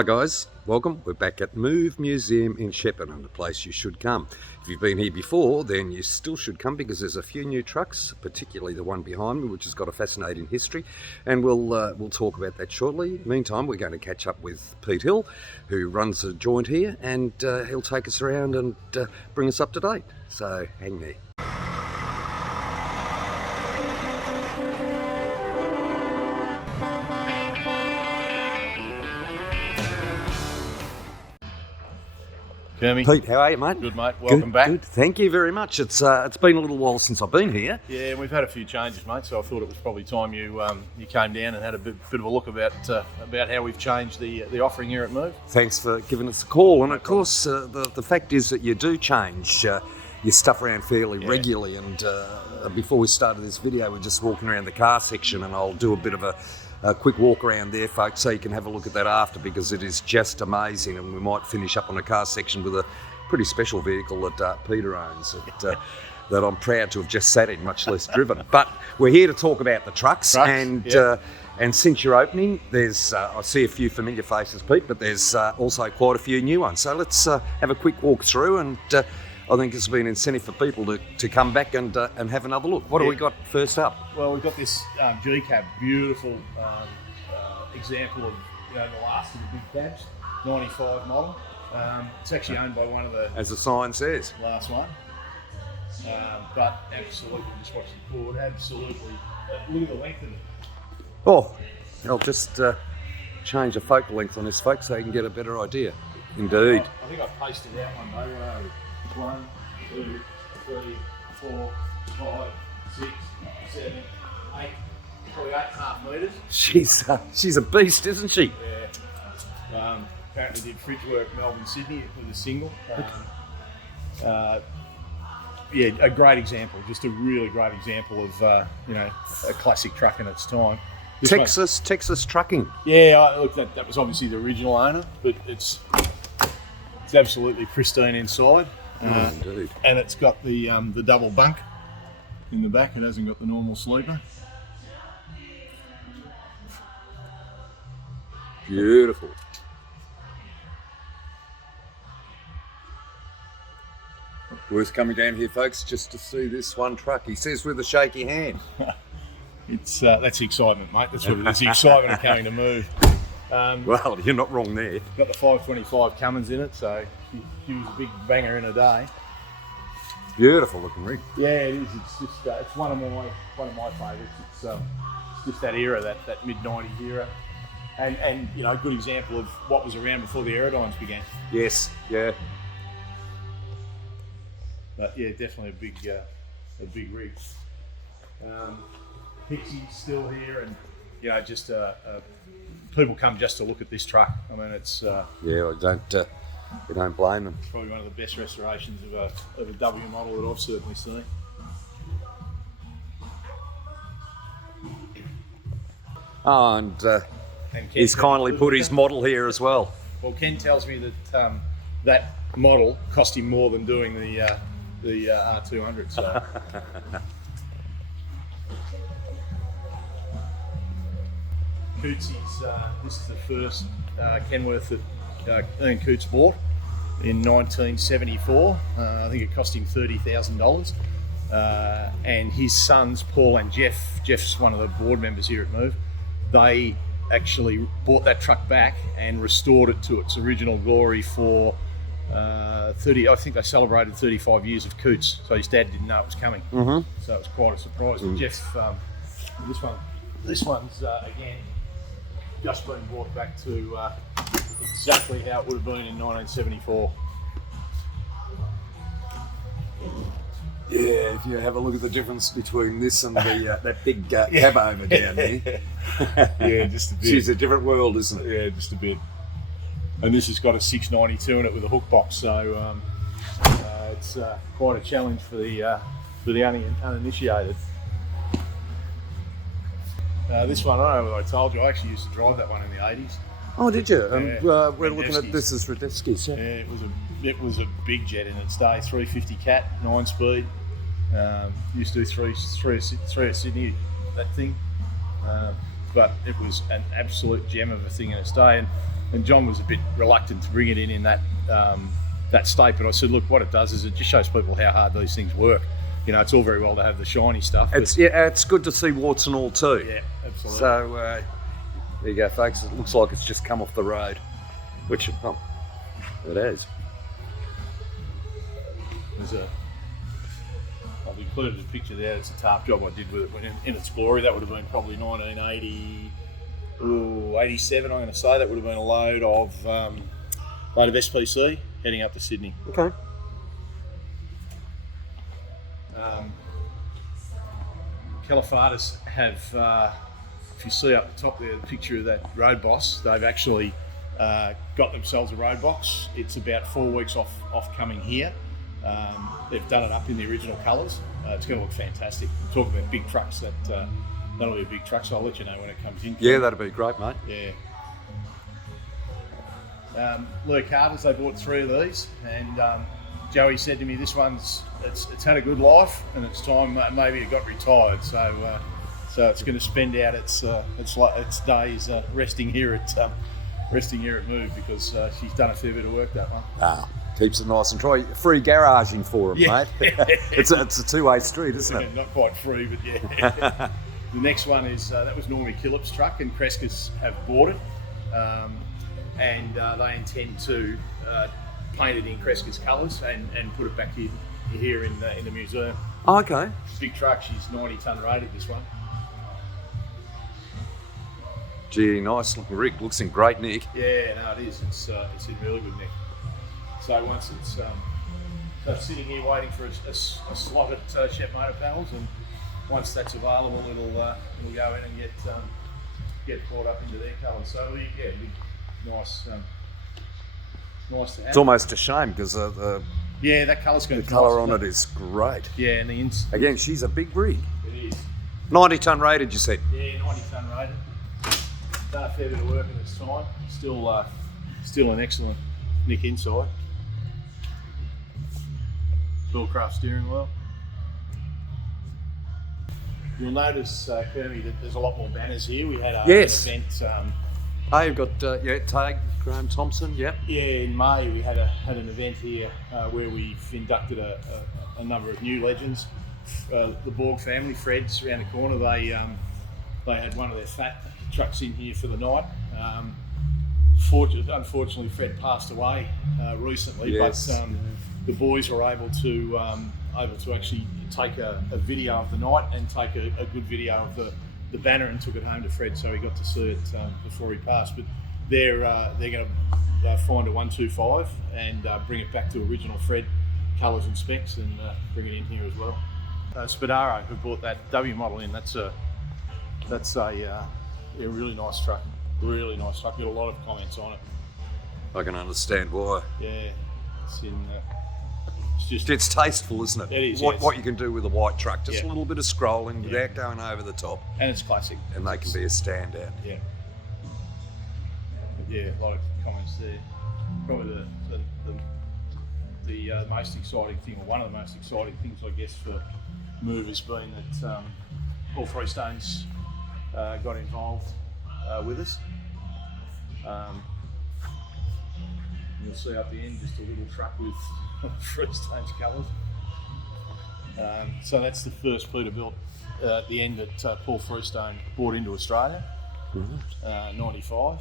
Hi guys, welcome. We're back at Move Museum in Shepparton, a place you should come. If you've been here before, then you still should come because there's a few new trucks, particularly the one behind me, which has got a fascinating history, and we'll talk about that shortly. Meantime, we're going to catch up with Pete Hill, who runs a joint here, and he'll take us around and bring us up to date. So hang there. Kermie. Pete, how are you, mate? Good, mate. Welcome back. Good. Thank you very much. It's been a little while since I've been here. Yeah, we've had a few changes, mate. So I thought it was probably time you came down and had a bit of a look about how we've changed the offering here at Move. Thanks for giving us a call. And of course, the fact is that you do change your stuff around fairly regularly. And before we started this video, we're just walking around the car section, and I'll do a bit of a quick walk around there, folks, so you can have a look at that after, because it is just amazing. And we might finish up on a car section with a pretty special vehicle that Peter owns that I'm proud to have just sat in, much less driven. But we're here to talk about the trucks. And since you're opening, there's I see a few familiar faces, Pete, but there's also quite a few new ones. So let's have a quick walk through, and I think it's been an incentive for people to come back and have another look. What do we got first up? Well, we've got this G-cab, beautiful example of the last of the big cabs, 95 model. It's actually owned by one of the... As the sign says. Last one. But absolutely, just watch the board, absolutely. Look at the length of it. Oh, I'll just change the focal length on this, folks, so you can get a better idea. Indeed. I think I've pasted out one though. 1, 2, 3, 4, 5, 6, 7, 8, probably 8.5 metres. She's a beast, isn't she? Yeah. Apparently did fridge work Melbourne, Sydney with a single. A great example, just a really great example of a classic truck in its time. Texas trucking. Yeah, look, that was obviously the original owner, but it's absolutely pristine inside. Indeed. And it's got the double bunk in the back. It hasn't got the normal sleeper. Beautiful. Worth coming down here, folks, just to see this one truck. He says with a shaky hand. It's that's excitement, mate. That's what it is. The excitement of coming to Move. Well, you're not wrong there. Got the 525 Cummins in it, so she was a big banger in a day. Beautiful looking rig. Yeah, it is. It's just it's one of my favourites. It's just that era, that mid '90s era, and a good example of what was around before the Aerodynes began. Yes. Yeah. But yeah, definitely a big rig. Pixie's still here, and just people come just to look at this truck. I mean, it's we don't blame them. It's probably one of the best restorations of a W model that I've certainly seen. Oh, and he's kindly put his model here as well. Well, Ken tells me that that model cost him more than doing the R200. So. Cootsy's, this is the first Kenworth that Ian Coots bought in 1974. I think it cost him $30,000. And his sons, Paul and Jeff's one of the board members here at Move, they actually bought that truck back and restored it to its original glory for 30. I think they celebrated 35 years of Coots, so his dad didn't know it was coming. Mm-hmm. So it was quite a surprise. Mm. Jeff, this one's again just been brought back to exactly how it would have been in 1974. Yeah, if you have a look at the difference between this and that big cab over down there. Yeah, just a bit. It's a different world, isn't it? Yeah, just a bit. And this has got a 692 in it with a hook box, so it's quite a challenge for the uninitiated. This one, I don't know whether I told you, I actually used to drive that one in the 80s. Oh, did you? We're looking at this as Radevsky's. Yeah, it was a big jet in its day, 350 cat, 9-speed. Used to do three at Sydney, that thing. But it was an absolute gem of a thing in its day. And And John was a bit reluctant to bring it in that that state, but I said, look, what it does is it just shows people how hard these things work. You know, it's all very well to have the shiny stuff. It's good to see warts and all too. Yeah, absolutely. So there you go, folks. It looks like it's just come off the road, which it has. I've included a picture there. It's a tarp job I did with it when in its glory. That would have been probably 1980, 87. I'm going to say that would have been a load of SPC heading up to Sydney. Okay. Caliphatus have, if you see up the top there, the picture of that road boss, they've actually got themselves a road box. It's about 4 weeks off coming here. They've done it up in the original colours. It's going to look fantastic. We're talking about big trucks. That'll be a big truck, so I'll let you know when it comes in. Yeah, that'll be great, mate. Yeah. Lure Carters, they bought 3 of these, and Joey said to me, "This one's it's had a good life, and it's time maybe it got retired." So it's going to spend out its days resting here at Move because she's done a fair bit of work, that one. Keeps it nice and dry. Free garaging for them, mate. It's a two-way street, isn't it? Not quite free, but yeah. The next one is that was Normie Killip's truck, and Crescas have bought it, and they intend to paint it in Crescas colours and put it back here in the museum. Oh, okay. Big truck. She's 90 tonne rated. This one. Gee, nice looking rig. Looks in great nick. Yeah, no, it is. It's in really good nick. So once it's sitting here waiting for a slot at Shep Motor Panels, and once that's available, it'll go in and get caught up into their colours. So yeah, it'll be nice to have. It's almost a shame because that colour's going to the colour on it is great. Yeah, and again, she's a big rig. It is. 90 tonne rated, you said. Yeah, 90 tonne rated. Done a fair bit of work in its time. Still an excellent nick inside. Bullcraft steering wheel. You'll notice, Kermie, that there's a lot more banners here. We had an event. You've got Tag, Graham Thompson. Yep. Yeah, in May we had an event here where we've inducted a number of new legends. The Borg family, Fred's around the corner. They had one of their fat trucks in here for the night. Unfortunately, Fred passed away recently, but the boys were able to actually take a video of the night and take a good video of the banner and took it home to Fred, so he got to see it before he passed. But they're going to find a 125 and bring it back to original Fred colours and specs and bring it in here as well. Spadaro, who brought that W model in, that's a really nice truck. Really nice truck. Got a lot of comments on it. I can understand why. Yeah, it's tasteful, isn't it? It is. What you can do with a white truck, just a little bit of scrolling without going over the top. And it's classic. And they can be a standout. Yeah. Yeah, a lot of comments there. Probably the most exciting thing, or one of the most exciting things, I guess, for Move has been that all Freestones got involved with us. You'll see up the end just a little truck with Freestone's colours. So that's the first Peterbilt at the end that Paul Freestone brought into Australia, 95.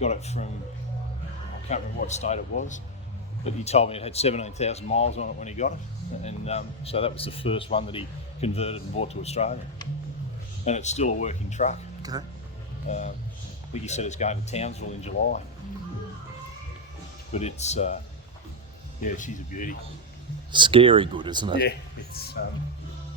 Got it from, I can't remember what state it was, but he told me it had 17,000 miles on it when he got it. And so that was the first one that he converted and brought to Australia. And it's still a working truck. Okay. I think he said it's going to Townsville in July. But it's, she's a beauty. Scary good, isn't it? Yeah, it's,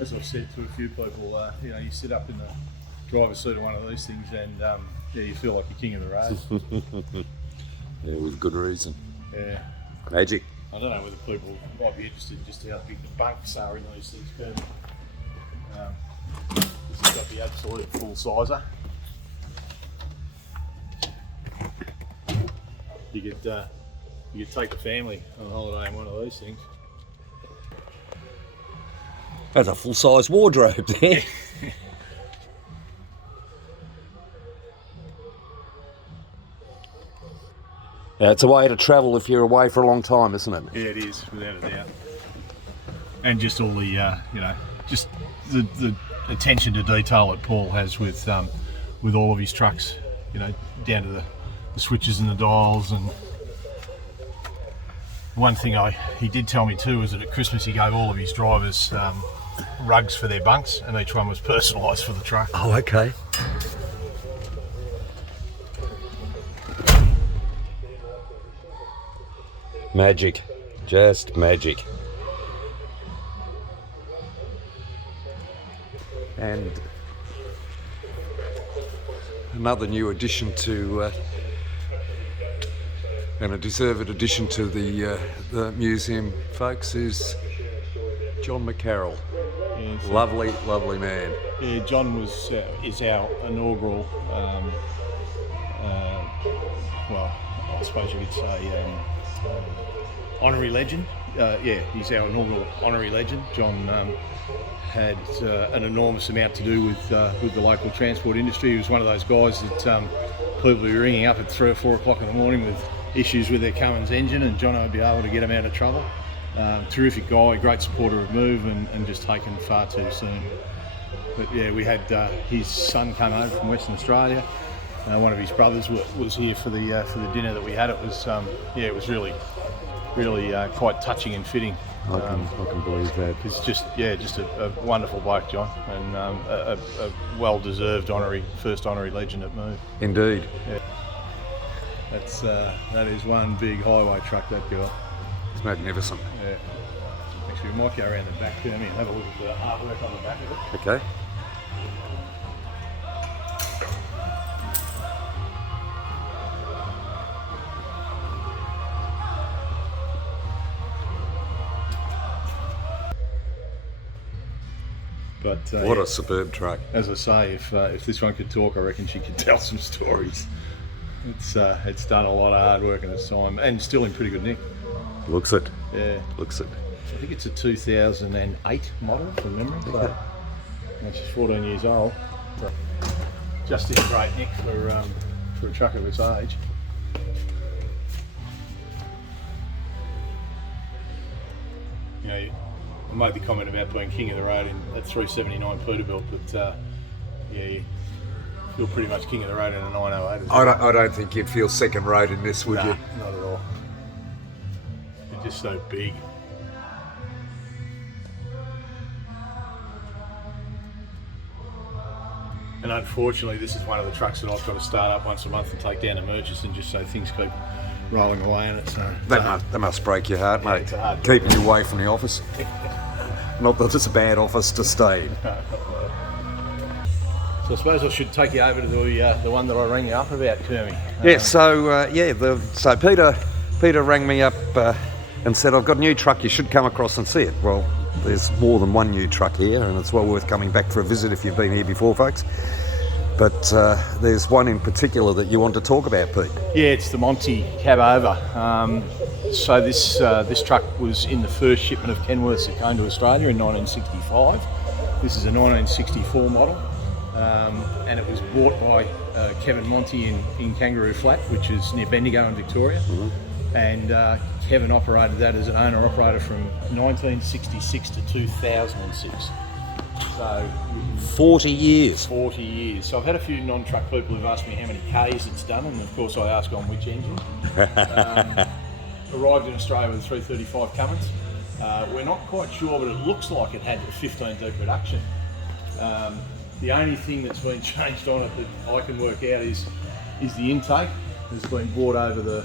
as I've said to a few people, you sit up in the driver's seat of one of these things and you feel like the king of the road. Yeah, with good reason. Yeah. Magic. I don't know whether people might be interested just how big the bunks are in these things, but this has got the absolute full sizer. You could take a family on holiday in one of these things. That's a full-size wardrobe there. It's a way to travel if you're away for a long time, isn't it? Yeah, it is, without a doubt. And just all the, just the attention to detail that Paul has with all of his trucks, down to the switches and the dials. And one thing he did tell me too was that at Christmas he gave all of his drivers rugs for their bunks, and each one was personalised for the truck. Oh, okay. Magic, just magic. And another new addition to, and a deserved addition to the museum, folks, is John McCarroll. Yeah, so lovely man. Yeah, John is our inaugural, well, I suppose you could say, honorary legend. He's our inaugural honorary legend. John had an enormous amount to do with the local transport industry. He was one of those guys that people would be ringing up at 3 or 4 o'clock in the morning with issues with their Cummins engine, and John would be able to get them out of trouble. Terrific guy, great supporter of Move, and just taken far too soon. But yeah, we had his son come over from Western Australia. One of his brothers was here for the dinner that we had. It was it was really quite touching and fitting. I can believe that. It's just a wonderful bloke, John, and a well-deserved first honorary legend at Move. Indeed. Yeah. That is one big highway truck, that guy. It's magnificent. Yeah. Actually, we might go around the back there and have a look at the artwork on the back of it. Okay. But what a superb truck. As I say, if this one could talk, I reckon she could tell some stories. It's done a lot of hard work in its time, and still in pretty good nick. Looks it. Yeah. Looks it. I think it's a 2008 model from memory. Okay. She's 14 years old. But just in great nick for a truck of its age. I made the comment about being king of the road at 379 Peterbilt, but you feel pretty much king of the road in a 908. I don't think you'd feel second rate in this, would you? Not at all. They're just so big. And unfortunately, this is one of the trucks that I've got to start up once a month and take down to Murchison just so things keep rolling away in it. So that must break your heart, mate. It's a hard Keeping you away from the office. Not that it's a bad office to stay in. So I suppose I should take you over to the one that I rang you up about, Kermie. Yeah. So Peter rang me up and said, "I've got a new truck. You should come across and see it." Well, there's more than one new truck here, and it's well worth coming back for a visit if you've been here before, folks. But there's one in particular that you want to talk about, Pete. Yeah, it's the Monty cab over. So this truck was in the first shipment of Kenworths that came to Australia in 1965. This is a 1964 model, and it was bought by Kevin Monti in Kangaroo Flat, which is near Bendigo in Victoria. Mm-hmm. And Kevin operated that as an owner-operator from 1966 to 2006. So 40 years. 40 years. So I've had a few non-truck people who've asked me how many Ks it's done, and of course I ask on which engine. Arrived in Australia with a 335 Cummins. We're not quite sure, but it looks like it had a 15D production. The only thing that's been changed on it that I can work out is the intake. It's been brought over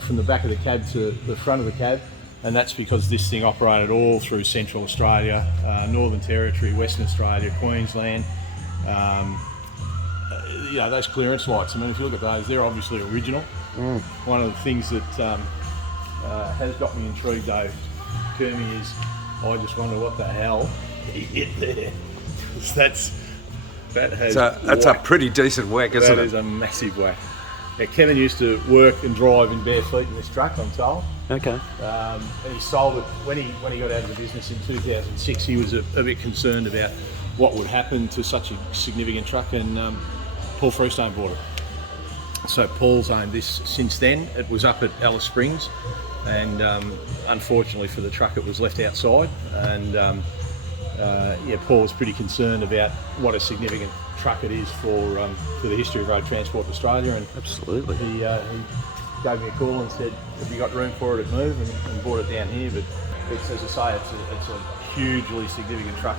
from the back of the cab to the front of the cab, and that's because this thing operated all through Central Australia, Northern Territory, Western Australia, Queensland. Those clearance lights, I mean, if you look at those, they're obviously original. Mm. One of the things that has got me intrigued though, Kermie, is I just wonder what the hell he hit there. That's a pretty decent whack, isn't it? That is a massive whack. Now, Kevin used to work and drive in bare feet in this truck, I'm told. Okay. And he sold it when he got out of the business in 2006. He was a bit concerned about what would happen to such a significant truck, and Paul Freestone bought it. So Paul's owned this since then. It was up at Alice Springs, and unfortunately for the truck, it was left outside. And yeah, Paul's pretty concerned about what a significant truck it is for the history of road transport in Australia. And Absolutely. he gave me a call and said, "Have you got room for it at Move?" and brought it down here. But it's, as I say, it's a hugely significant truck.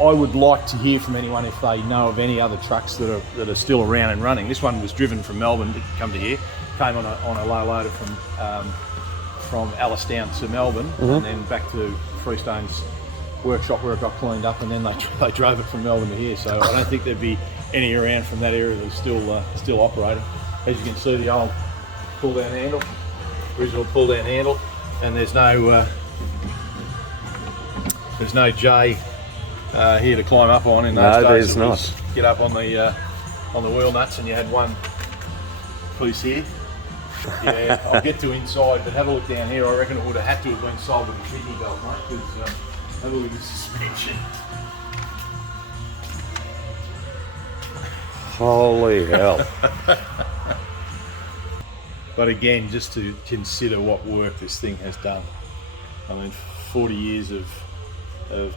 I would like to hear from anyone if they know of any other trucks that are still around and running. This one was driven from Melbourne to come to here, came on a low loader from Alice down to Melbourne, and then back to Freestone's workshop where it got cleaned up, and then they drove it from Melbourne to here. So I don't think there'd be any around from that area that's still operating. As you can see, the old pull down handle, original pull down handle, and there's no J here to climb up on. In those days, there's not. Get up on the wheel nuts, and you had one piece here. Yeah, I'll get to inside, but have a look down here. I reckon it would have had to have been sold with a kidney belt, mate, because have a look at the suspension. Holy hell. But again, just to consider what work this thing has done. I mean, 40 years of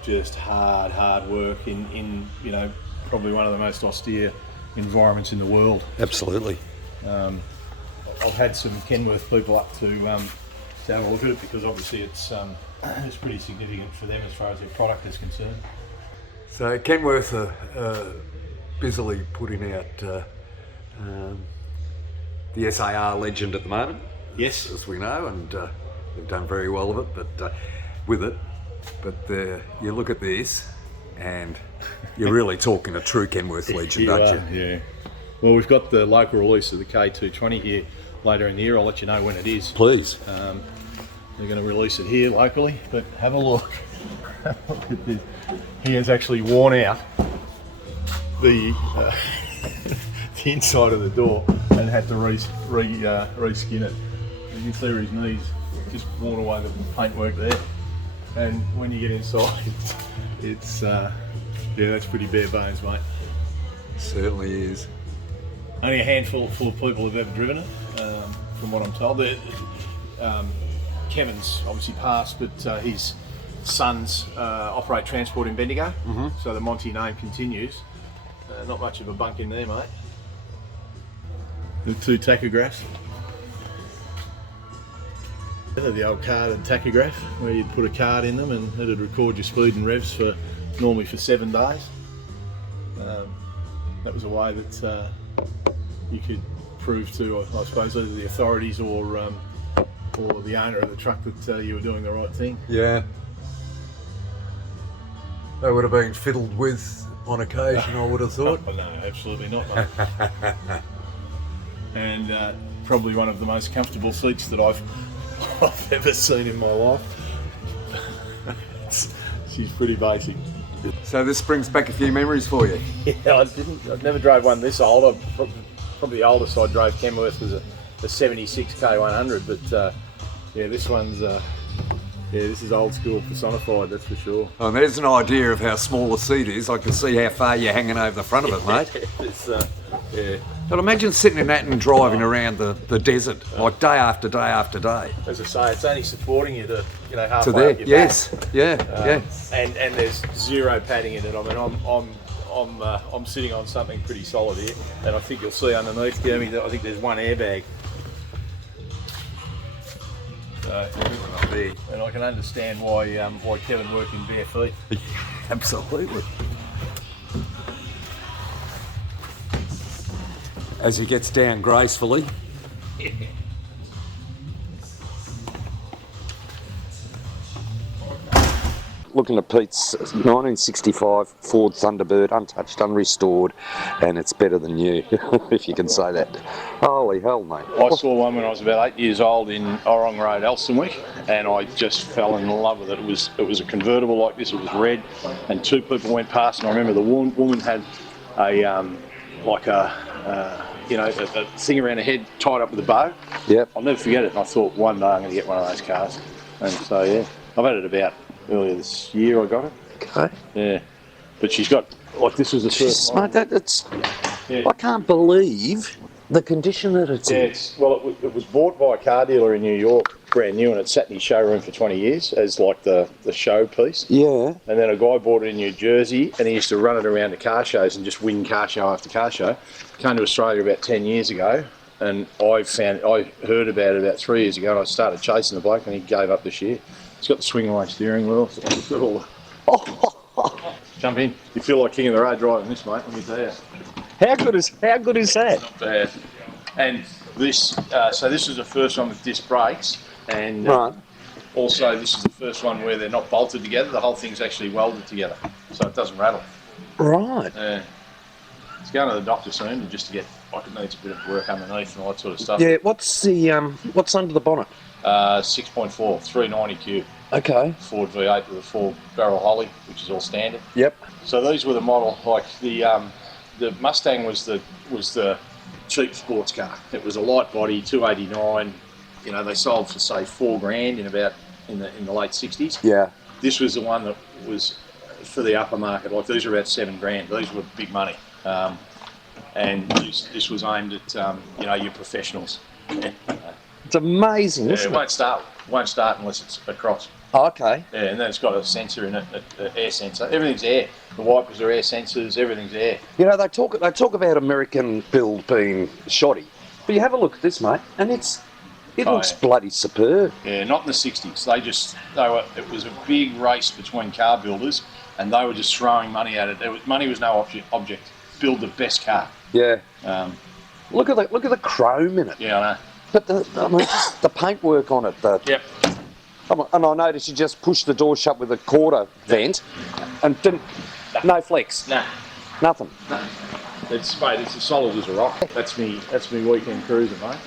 just hard work in you know, probably one of the most austere environments in the world. Absolutely. I've had some Kenworth people up to have a look at it, because obviously it's pretty significant for them as far as their product is concerned. So Kenworth are busily putting out the SAR Legend at the moment. Yes, as we know, and they've done very well of it, but with it. But you look at this, and you're really talking a true Kenworth legend, aren't you? Yeah. Well, we've got the local release of the K220 here later in the year. I'll let you know when it is. Please. They're going to release it here locally, but have a look. Look at this. He has actually worn out the inside of the door and had to reskin it. You can see where his knees just worn away the paintwork there. And when you get inside, it's yeah, that's pretty bare bones, mate. It certainly is. Only a handful of people have ever driven it, from what I'm told. Kevin's obviously passed, but his sons operate transport in Bendigo, so the Monty name continues. Not much of a bunk in there, mate. The two tachographs. The old carded tachograph, where you'd put a card in them and it'd record your speed and revs normally for 7 days. That was a way that you could prove to, I suppose, either the authorities or the owner of the truck that you were doing the right thing. Yeah. They would have been fiddled with on occasion, I would have thought. Oh, no, absolutely not, mate. And probably one of the most comfortable seats that I've ever seen in my life. She's pretty basic. So this brings back a few memories for you. Yeah, I've never drove one this old. Probably the oldest I drove Kenworth was a 76 K100, but yeah, this one's this is old school personified, that's for sure. Oh, and there's an idea of how small the seat is. I can see how far you're hanging over the front of it, mate. It's, yeah. But imagine sitting in that and driving around the desert, like day after day after day. As I say, it's only supporting you to, you know, halfway To there, up your yes, back. yeah. And there's zero padding in it. I mean, I'm sitting on something pretty solid here, and I think you'll see underneath, Jeremy, that I think there's one airbag. So, and I can understand why Kevin worked in bare feet. Absolutely. As he gets down gracefully. Looking at Pete's 1965 Ford Thunderbird, untouched, unrestored, and it's better than new, if you can say that. Holy hell, mate. I saw one when I was about 8 years old in Orong Road, Elstonwick, and I just fell in love with it. It was a convertible like this, it was red, and two people went past, and I remember the woman had a thing around her head tied up with a bow. Yep. I'll never forget it, and I thought one day I'm going to get one of those cars. And so, yeah, I've had it about earlier this year, I got it. Okay. Yeah. But she's got, like, this was the first Mate, that's Yeah. I can't believe the condition that it's in. It was bought by a car dealer in New York, brand new, and it sat in his showroom for 20 years as like the show piece. Yeah. And then a guy bought it in New Jersey, and he used to run it around to car shows and just win car show after car show. Came to Australia about 10 years ago, and I heard about it about 3 years ago, and I started chasing the bloke, and he gave up this year. It's got the swing away steering wheel. So it's got all the... Jump in. You feel like king of the road driving this, mate. Let me tell you. How good is that? Not bad. And this, so this is the first one with disc brakes, and Right. also this is the first one where they're not bolted together. The whole thing's actually welded together, so it doesn't rattle. Right. It's going to the doctor soon just to get, like, it needs a bit of work underneath and all that sort of stuff. Yeah. What's under the bonnet? 6.4, 390 cube. Okay. Ford V8 with a 4-barrel Holly, which is all standard. Yep. So these were the model, like the Mustang was the cheap sports car. It was a light body, 289. You know, they sold for say $4,000 in the late 60s. Yeah. This was the one that was for the upper market. Like these were about $7,000. These were big money, and this was aimed at your professionals. It's amazing, Yeah, isn't it won't start unless it's across. Oh, okay. Yeah, and then it's got a sensor in it, an air sensor. Everything's air. The wipers are air sensors. Everything's air. You know, they talk about American build being shoddy, but you have a look at this, mate, and it looks bloody superb. Yeah, not in the 60s. It was a big race between car builders, and they were just throwing money at it. Money was no object. Build the best car. Yeah. Look at the chrome in it. Yeah, I know. But just the paintwork on it. Yep. And I noticed you just pushed the door shut with a quarter vent, and no flex. Nah. Nothing. It's as solid as a rock. That's me weekend cruising, mate.